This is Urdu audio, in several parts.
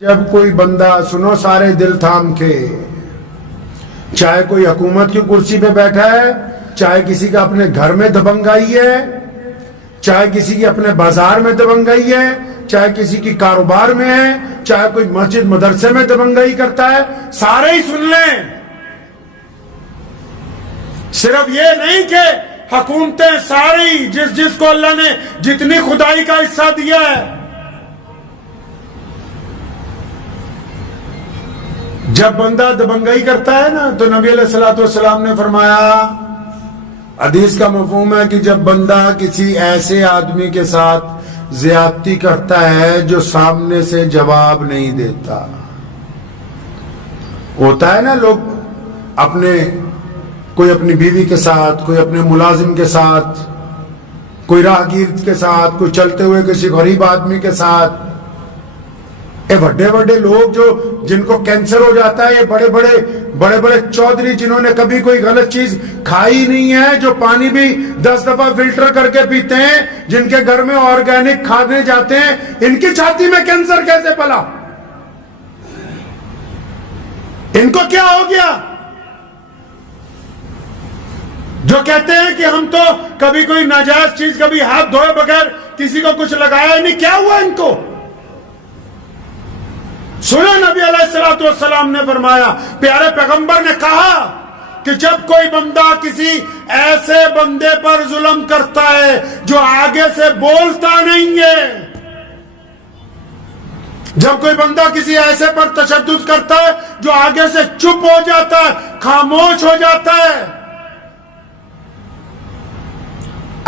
جب کوئی بندہ سنو سارے دل تھام کے، چاہے کوئی حکومت کی کرسی پہ بیٹھا ہے، چاہے کسی کا اپنے گھر میں دبنگائی ہے، چاہے کسی کی اپنے بازار میں دبنگائی ہے، چاہے کسی کی کاروبار میں ہے، چاہے کوئی مسجد مدرسے میں دبنگائی کرتا ہے، سارے ہی سن لیں۔ صرف یہ نہیں کہ حکومتیں ساری جس کو اللہ نے جتنی خدائی کا حصہ دیا ہے، جب بندہ دبنگائی کرتا ہے نا تو نبی علیہ الصلوۃ والسلام نے فرمایا، حدیث کا مفہوم ہے کہ جب بندہ کسی ایسے آدمی کے ساتھ زیادتی کرتا ہے جو سامنے سے جواب نہیں دیتا، ہوتا ہے نا لوگ کوئی اپنی بیوی کے ساتھ، کوئی اپنے ملازم کے ساتھ، کوئی راہگیر کے ساتھ، کوئی چلتے ہوئے کسی غریب آدمی کے ساتھ، یہ بڑے بڑے لوگ جن کو کینسر ہو جاتا ہے، یہ بڑے بڑے چودھری جنہوں نے کبھی کوئی غلط چیز کھائی نہیں ہے، جو پانی بھی 10 دفعہ فلٹر کر کے پیتے ہیں، جن کے گھر میں آرگینک کھانے جاتے ہیں، ان کی چھاتی میں کینسر کیسے پلا؟ ان کو کیا ہو گیا جو کہتے ہیں کہ ہم تو کبھی کوئی ناجائز چیز، کبھی ہاتھ دھوئے بغیر کسی کو کچھ لگایا ہی نہیں؟ کیا ہوا ان کو؟ سنو نبی علیہ الصلوۃ والسلام نے فرمایا، پیارے پیغمبر نے کہا کہ جب کوئی بندہ کسی ایسے بندے پر ظلم کرتا ہے جو آگے سے بولتا نہیں ہے، جب کوئی بندہ کسی ایسے پر تشدد کرتا ہے جو آگے سے چپ ہو جاتا ہے، خاموش ہو جاتا ہے،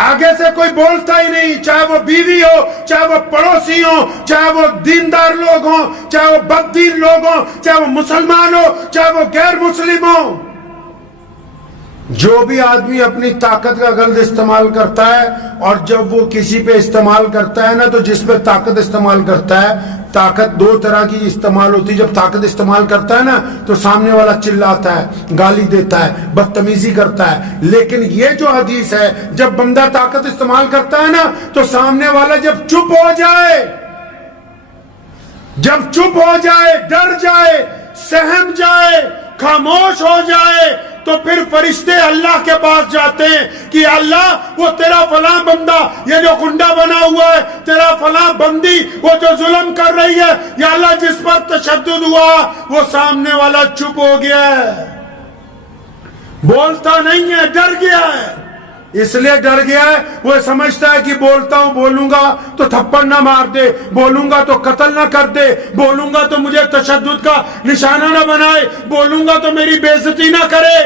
آگے سے کوئی بولتا ہی نہیں، چاہے وہ بیوی ہو، چاہے وہ پڑوسی ہو، چاہے وہ دیندار لوگ ہوں، چاہے وہ بددین لوگ ہوں، چاہے وہ مسلمان ہو، چاہے وہ غیر مسلم ہو، جو بھی آدمی اپنی طاقت کا غلط استعمال کرتا ہے، اور جب وہ کسی پہ استعمال کرتا ہے نا تو جس پہ طاقت استعمال کرتا ہے، طاقت دو طرح کی استعمال ہوتی ہے۔ جب طاقت استعمال کرتا ہے نا تو سامنے والا چلاتا ہے، گالی دیتا ہے، بدتمیزی کرتا ہے، لیکن یہ جو حدیث ہے، جب بندہ طاقت استعمال کرتا ہے نا تو سامنے والا جب چپ ہو جائے، ڈر جائے، سہم جائے، خاموش ہو جائے، تو پھر فرشتے اللہ کے پاس جاتے ہیں کہ اللہ وہ تیرا فلاں بندہ، یہ جو گنڈا بنا ہوا ہے، تیرا فلاں بندی وہ جو ظلم کر رہی ہے، یا اللہ جس پر تشدد ہوا وہ سامنے والا چپ ہو گیا ہے، بولتا نہیں ہے، ڈر گیا ہے۔ اس لیے ڈر گیا ہے، وہ سمجھتا ہے کہ بولوں گا تو تھپڑ نہ مار دے، بولوں گا تو قتل نہ کر دے، بولوں گا تو مجھے تشدد کا نشانہ نہ بنائے، بولوں گا تو میری بے عزتی نہ کرے۔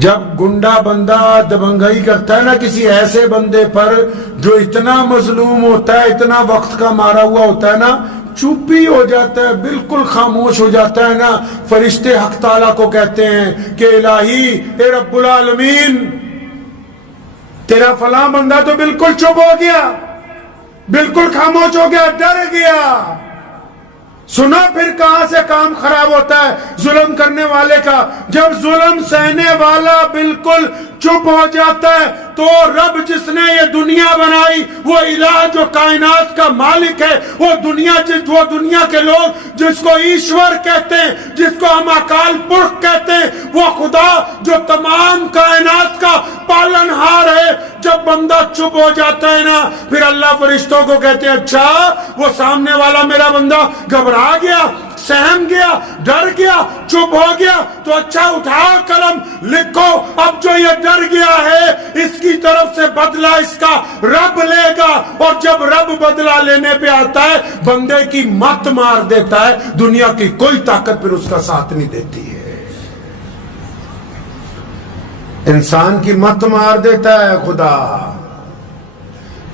جب گنڈا بندہ دبنگائی کرتا ہے نا کسی ایسے بندے پر جو اتنا مظلوم ہوتا ہے، اتنا وقت کا مارا ہوا ہوتا ہے نا، چپ ہی ہو جاتا ہے، بالکل خاموش ہو جاتا ہے نا، فرشتے حق تعالیٰ کو کہتے ہیں کہ الہی، اے رب العالمین، تیرا فلاں بندہ تو بالکل چپ ہو گیا، بالکل خاموش ہو گیا، ڈر گیا۔ سنا پھر کہاں سے کام خراب ہوتا ہے ظلم کرنے والے کا؟ جب ظلم سہنے والا بالکل چپ ہو جاتا ہے تو رب جس نے یہ دنیا بنائی، وہ الہ جو کائنات کا مالک ہے، وہ دنیا کے لوگ جس کو ایشور کہتے ہیں، جس کو ہم اکال پرخ کہتے ہیں، وہ خدا جو تمام کائنات کا پالنہار ہے، جب بندہ چپ ہو جاتا ہے نا پھر اللہ فرشتوں کو کہتے ہیں اچھا وہ سامنے والا میرا بندہ گھبرا گیا، سہم گیا، ڈر گیا، چپ ہو گیا، تو اچھا اٹھاؤ قلم، لکھو اب جو یہ ڈر گیا ہے اس کی طرف سے بدلہ اس کا رب لے گا، اور جب رب بدلہ لینے پہ آتا ہے بندے کی مت مار دیتا ہے، دنیا کی کوئی طاقت پھر اس کا ساتھ نہیں دیتی ہے، انسان کی مت مار دیتا ہے خدا،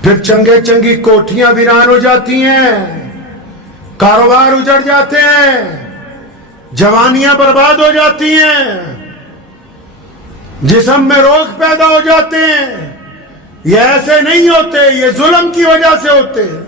پھر چنگی کوٹھیاں ویران ہو جاتی ہیں، کاروبار اجڑ جاتے ہیں، جوانیاں برباد ہو جاتی ہیں، جسم میں روگ پیدا ہو جاتے ہیں۔ یہ ایسے نہیں ہوتے، یہ ظلم کی وجہ سے ہوتے ہیں۔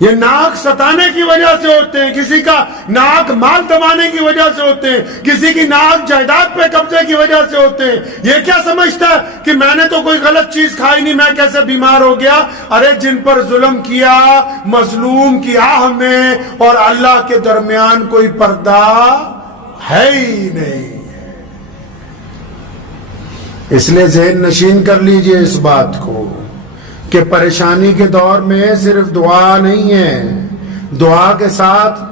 یہ ناک ستانے کی وجہ سے ہوتے ہیں، کسی کا ناک مال دبانے کی وجہ سے ہوتے ہیں، کسی کی ناک جائیداد پہ قبضے کی وجہ سے ہوتے ہیں۔ یہ کیا سمجھتا ہے کہ میں نے تو کوئی غلط چیز کھائی نہیں، میں کیسے بیمار ہو گیا؟ ارے جن پر ظلم کیا، مظلوم کی آہ میں اور اللہ کے درمیان کوئی پردہ ہے ہی نہیں۔ اس لیے ذہن نشین کر لیجئے اس بات کو کہ پریشانی کے دور میں صرف دعا نہیں ہے، دعا کے ساتھ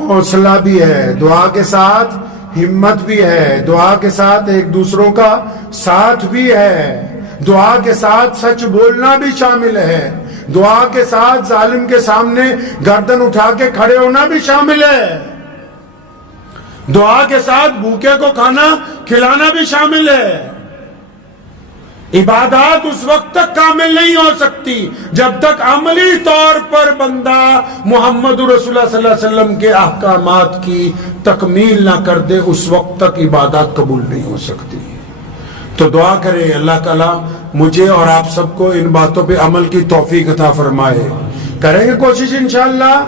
حوصلہ بھی ہے، دعا کے ساتھ ہمت بھی ہے، دعا کے ساتھ ایک دوسروں کا ساتھ بھی ہے، دعا کے ساتھ سچ بولنا بھی شامل ہے، دعا کے ساتھ ظالم کے سامنے گردن اٹھا کے کھڑے ہونا بھی شامل ہے، دعا کے ساتھ بھوکے کو کھانا کھلانا بھی شامل ہے۔ عبادات اس وقت تک کامل نہیں ہو سکتی جب تک عملی طور پر بندہ محمد رسول اللہ صلی اللہ علیہ وسلم کے احکامات کی تکمیل نہ کر دے، اس وقت تک عبادات قبول نہیں ہو سکتی۔ تو دعا کرے اللہ تعالیٰ مجھے اور آپ سب کو ان باتوں پہ عمل کی توفیق عطا فرمائے۔ کریں گے کوشش انشاءاللہ؟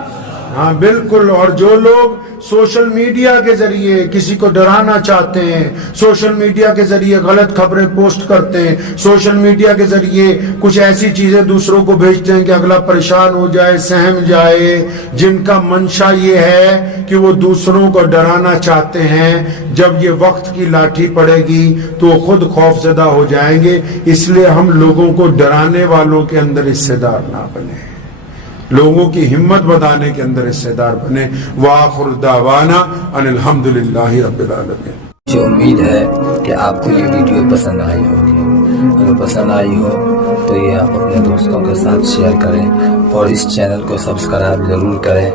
ہاں بالکل۔ اور جو لوگ سوشل میڈیا کے ذریعے کسی کو ڈرانا چاہتے ہیں، سوشل میڈیا کے ذریعے غلط خبریں پوسٹ کرتے ہیں، سوشل میڈیا کے ذریعے کچھ ایسی چیزیں دوسروں کو بھیجتے ہیں کہ اگلا پریشان ہو جائے، سہم جائے، جن کا منشا یہ ہے کہ وہ دوسروں کو ڈرانا چاہتے ہیں، جب یہ وقت کی لاٹھی پڑے گی تو وہ خود خوف زدہ ہو جائیں گے۔ اس لیے ہم لوگوں کو ڈرانے والوں کے اندر حصے دار نہ بنیں، لوگوں کی ہمت بڑھانے کے اندر حصے دار بنے۔ وآخر دعوانا ان الحمدللہ رب العالمین۔ مجھے امید ہے کہ آپ کو یہ ویڈیو پسند آئی ہوگی۔ اگر پسند آئی ہو تو یہ آپ اپنے دوستوں کے ساتھ شیئر کریں اور اس چینل کو سبسکرائب ضرور کریں۔